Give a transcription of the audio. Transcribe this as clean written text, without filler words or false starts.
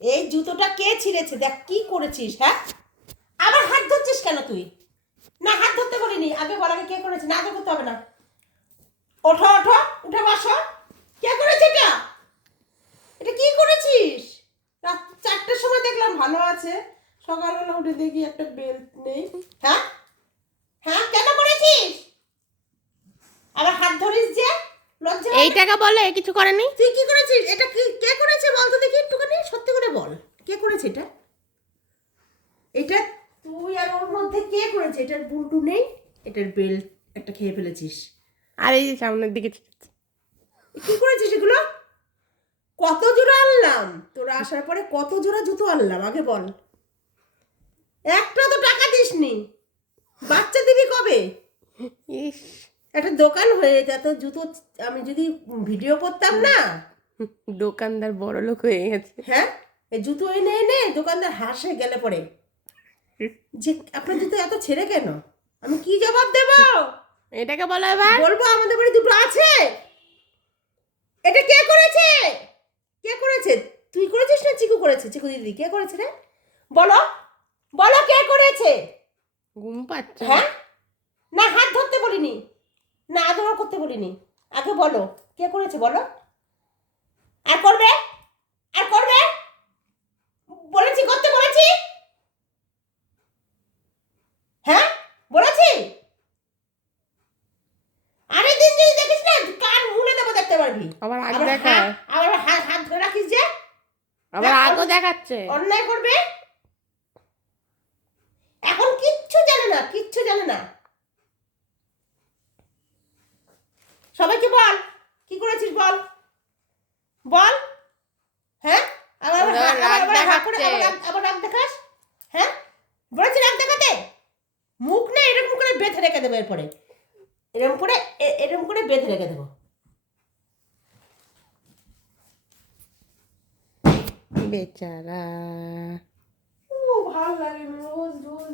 এই জুতোটা কে ছিঁড়েছে? দেখ কি করেছিস। হ্যাঁ, আবার হাত ধরছিস কেন তুই? না, হাত ধরতে বলিনি। আগে বল, আগে কে করেছে? না, আগে করতে হবে না। ওঠো ওঠো, উঠে বসো। কে করেছে এটা? এটা কি করেছিস? রাত 4টার সময় দেখলাম ভালো আছে, সকালবেলা উঠে দেখি একটা বেল্ট নেই। হ্যাঁ হ্যাঁ, কেন করেছিস? আবার হাত ধরিস যে, লজ্জা হয় না? এইটাকে বলে কিছু করেনি। তুই কি করেছিস? এটা কি কে করেছে বল তো দেখি একটুখানি, সত্যি করে বল। কে করেছে এটা? এটা তুই আর ওর মধ্যে কে করেছে? এটার বুলটু নেই, এটার বেল্ট একটা খেয়ে ফেলেছিস। আর এই যে সামনের দিকে কি করেছিস এগুলো? কত জোড়া আনলাম তোরা আসার পরে, কত জোড়া জুতো আনলাম আগে বল। একটা তো টাকা দিসনি। বাচ্চা দিবি কবে? ইস, একটা দোকান হয়ে যেত জুতো। আমি যদি ভিডিও করতাম না, দোকানদার বড় লোক হয়ে গেছে। হ্যাঁ, এই জুতো এনে এনে দোকানদার হাসে গেলে পরে যে আপনার জুতো এত ছেড়ে কেন। আমি কি জবাব দেব? এটাকে বলো এবার। বলবো আমাদের বাড়ি দুটো আছে। এটা কে করেছে? কে করেছে? তুই করেছিস না চিকু করেছে? চিকু দিদি কে করেছে রে? বলো, বলো কে করেছে? ঘুম পাচ্ছে। হ্যাঁ, না হাত ধরতে বলিনি, না আদর করতে বলিনি। আগে বলো কে করেছে, বলো। আর করবে? আর করবে? বলেছি, করতে বলেছি। হ্যাঁ, বলেছি। আরে দিন যদি দেখিস না, কান মুলে দেবো, দেখতে পারবি। আবার আগ আবার দেখায়। আবার হাত ধরে রাখিস যে। আবার হ্যাঁ, আগও দেখাচ্ছে। অন্যায় করবে। এখন কিচ্ছু জানে না, কিচ্ছু জানে না। সবাইকে বল কি করেছিস, বল বল। হ্যাঁ, আবার আবার আবার রাগ আবার হাত করে দেখাচ্ছে। আবার রাগ দেখাস। হ্যাঁ, বলেছি রাগ দেখাতে। মুখ না এরকম করে বেঁধে রেখে দেবো, এরপরে এরকম করে এরকম করে বেঁধে রেখে দেবো। বেচারা। ও ভালো লাগে না, রোজ রোজ